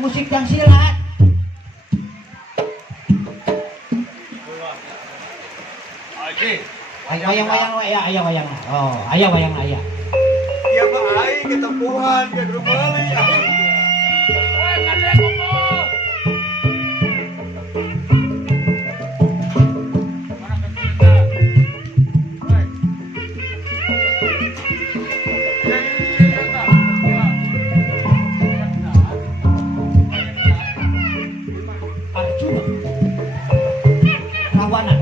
musik dan silat. Wayang. Oh, wayang. Ya mah aing ketemuan ke rumah aing. Arjuna. Rawana.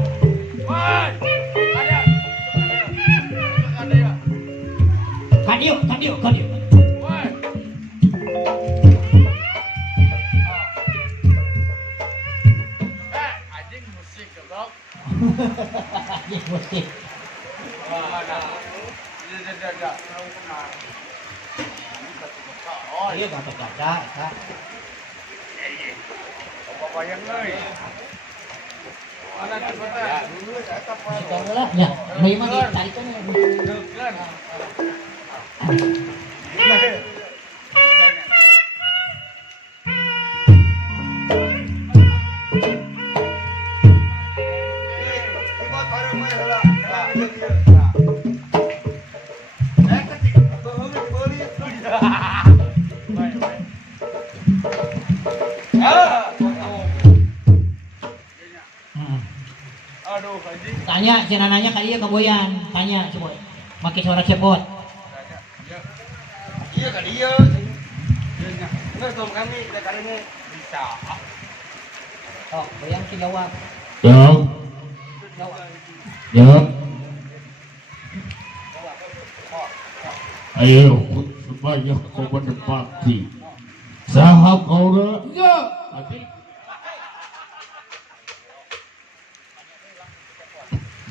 Kadio. Anjing musik goblok. Anjing musik. Oh iya Gatot Kaca eta. Apa yang euy? Mana cepet dulu eta apa? Kita lah ya. Deui mah ditarikeun. Aduh, anjing. Tanya, cina nanya ka ieu ka Boyan. Tanya coba. Make suara cepot. Iya kan iya. Bener tuh kami kali ini bisa. Oh, Boyan ki jawab. Jawab. Ayo, sebanyak kau menepati. Sahab kau dah. Ya.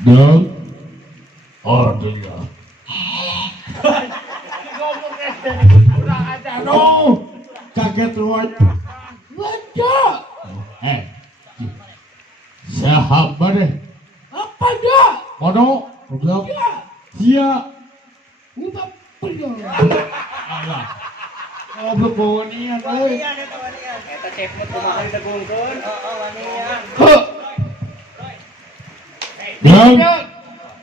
Dan dia. Udah ada. No, kaget ruangnya. Baca. Sahab mana? Apa dah? Kono, udah. Sia. Udah pergi. Allah. Kalau berpawanian, Eta cepet kumaha ditagungkeun. Wanian. Dan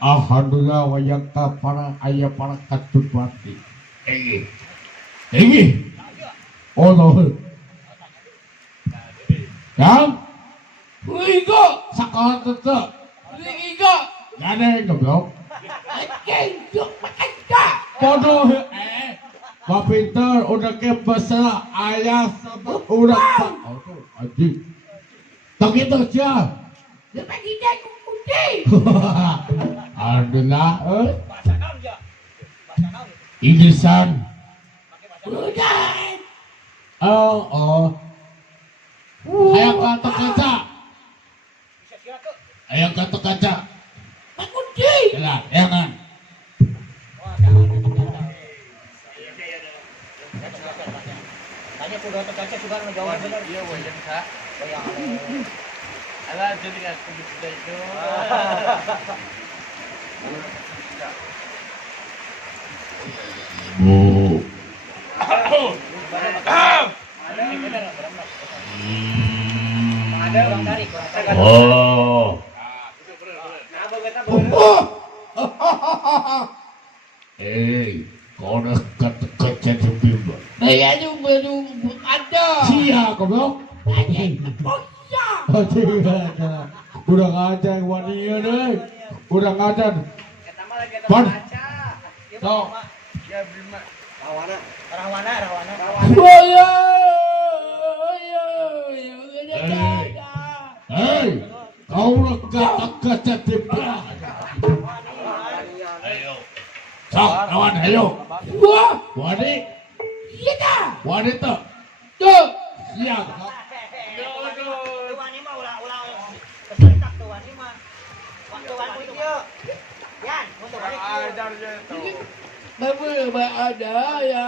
alhamdulillah wayang para ayah para katut mati. Tinggi. Oh no. Yang Liga sekolah tetap. Liga. Gane goblok. Cenduk makan. Bodoh Pak pinter udah ke bahasa ayah sama udah pak. Anjing. Tak gitu aja. Lepas kita kukuti. Alhamdulillah. Irisan. Udah. Oh. Ayam kantor kaca. Ayam kantor kaca. Kukuti. Yalah, jangan. Tanya kuda kaca juga ngejawab benar. Iya, wajan ka. Boyan. Alah, jadi kan sudah itu. Bu. Ada orang tarik. Oh. Kau nak kata sebelum. Bayar baru ada. Siapa kau? Udah ngajar wanita deh. Udah ngajar. Pan. So. Ya bima. Rawana. Hei, kau nak kata tiba. Sok, kawan, ayo. Wanita. Tuh. Siap. Bapak ada ya.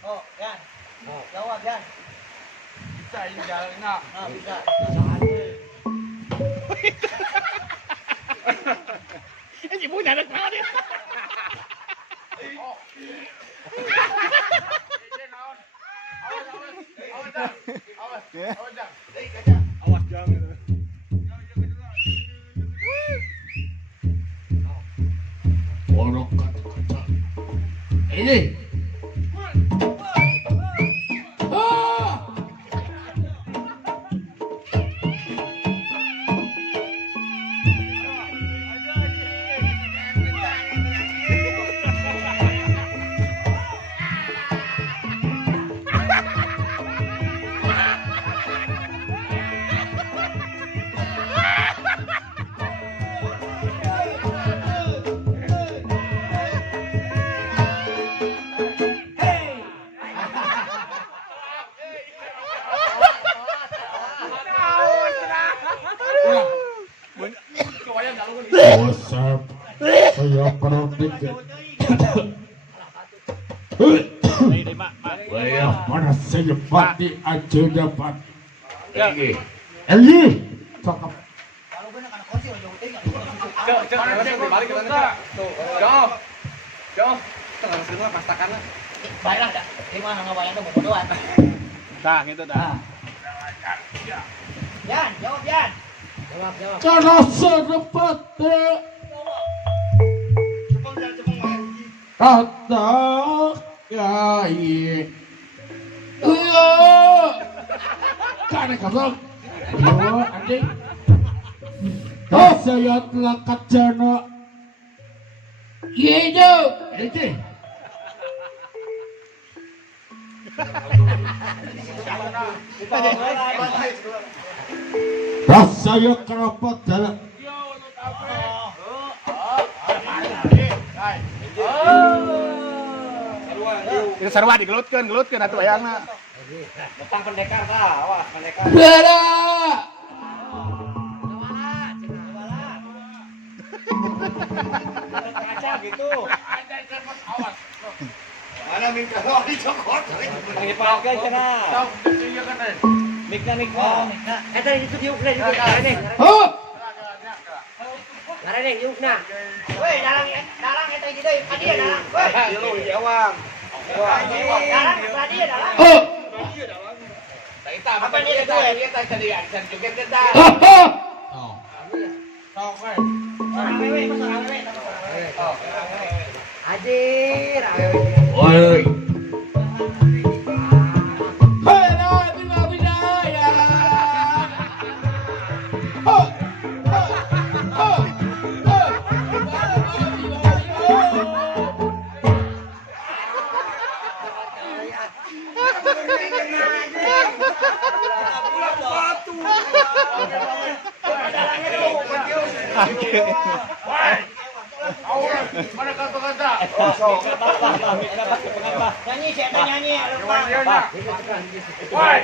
Oh, Yan. Jawab, Yan. Bisa ini jalan nak. Bisa. Ini punya anak mana dia? Awas jangan. Orang kata-kata. Ini. Ah! Bosar, saya perhatikan. Saya mana saya pati aja dapat. Ini, cakap. Baiklah dah. Di mana ngawayan tuh bodohan. Dah, gitu dah. Yan, jawab Yan. Jawab. Karena sedapat kata kaya. Iya, karena kamu, iya, anjing. Saya telah kacana. Iya, ini. Rasanya kerapat dalam. Itu sarwa digelutkeun atuh ayangna. Tentang pendekar kah? Awas pendekar. Beda. Kaca gitu. Mana minta lo dicokot. Panggil pakai cenah. Tahu iya kan teh. Mikna. Eta itu diukna juga nih. Oh, Ngare nih diukna. Woi, dalang eta gitu. Tadi ya dalang. Woi. Lu jawab. Dalang, tadi ya dalang. oh, Apa nih itu ya? Dia tadi dan juga kita. oh. Orang wewe, pas orang wewe. Hadir. Oi. Beda, beda ya. Oh, oh, oh. Mana kata-kata? Nyanyi, saya nyanyi. Lupa. Woi.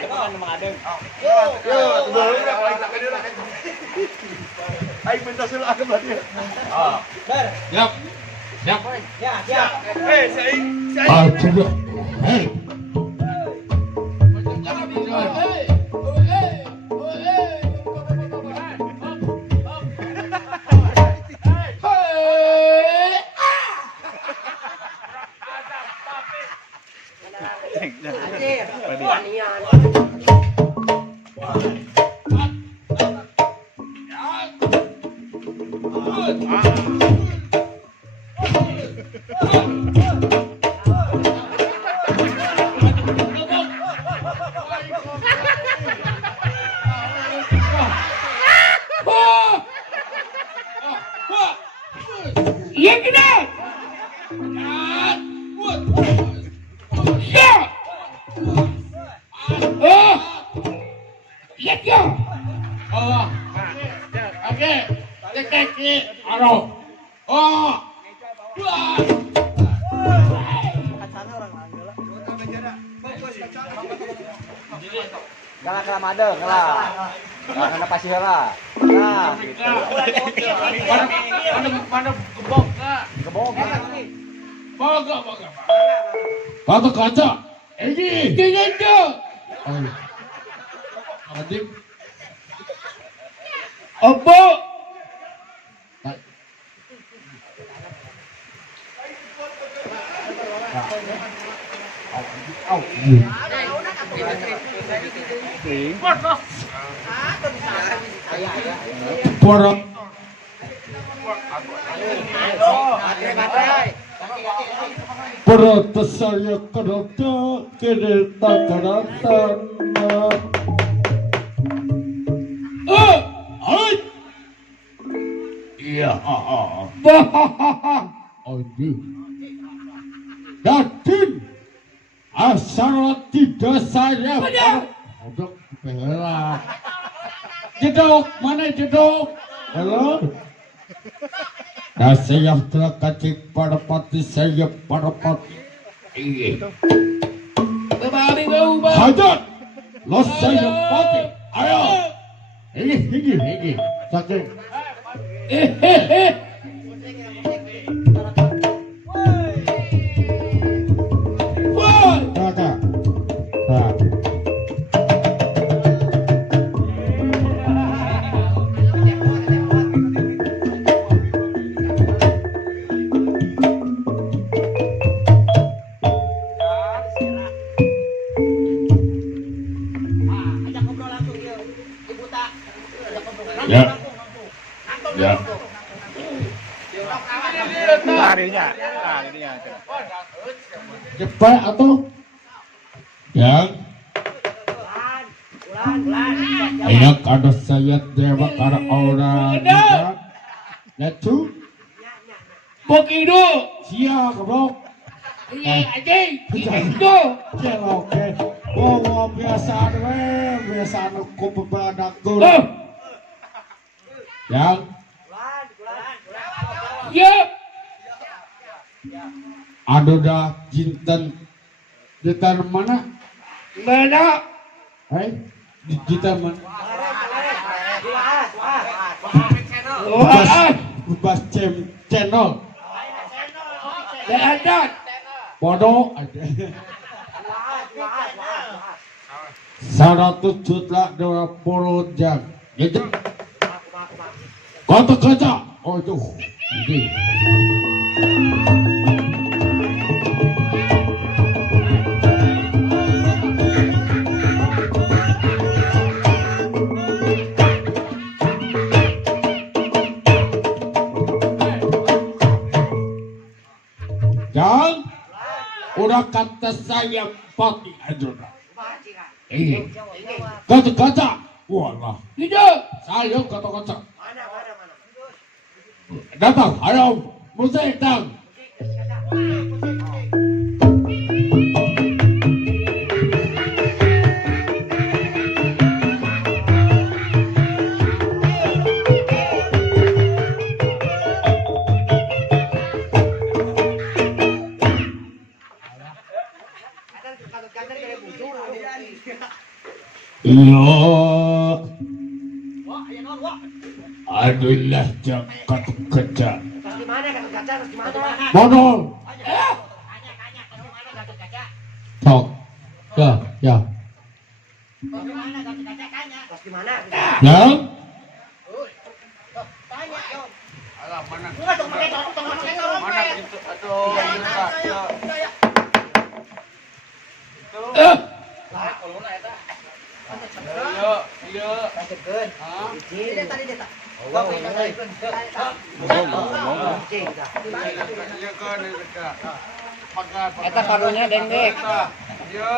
Ayo minta sila ke berarti. Siap. Siap. Ya, siap. Ah, sudah. Hei. Hadir. Wanian. Iya kita. Siap. Oh. Iya kita. Oh. Oke. Kaki. Aro. Oh. Wah. Galak lah madeng lah. Nah, kena pasti lah. Nah, gitu. Mana gebok kak? Kebong. Baga kaca. Ini. Tinggal. Adik. Apa? Para para saya kereta kereta keratan. Hai. Iya. Aduh. Datin. Asal tidak saya. Udah bela. Jedok, mana jedok? Halo. Nah, saya telah kacik pada pati saya pada pati. Iya. Hajat. Lo saya pati. Ayo. Ini. Sakit. Kakak. Nah. Ya. Ya. Larinya. Cepat atau? Yang. Ayo kada saya dewa kada orang. Letu. Pokido. Siap, bro. Iya, anjing. Itu. Oke. Oh, biasa aku bebanakku. Yang. Yep. Ada dah jinten mana? Mana? Jinten mana? Bebas channel. Ada. Bodoh aja. 100 juta 20 jam. Gitu. Kata kaca. Oh itu. Ini. Jangan. Udah kata saya pakai aja. Iya. Kata-kata. Walah. Tidak. Saya kata-kata. Datang, ayo. Musik datang. Iya. Adulah jakat kerja. Modal. Tok. Ya. Ya. Alah, mana itu? Aduh, Iya. Eta karunya dendek. Iya.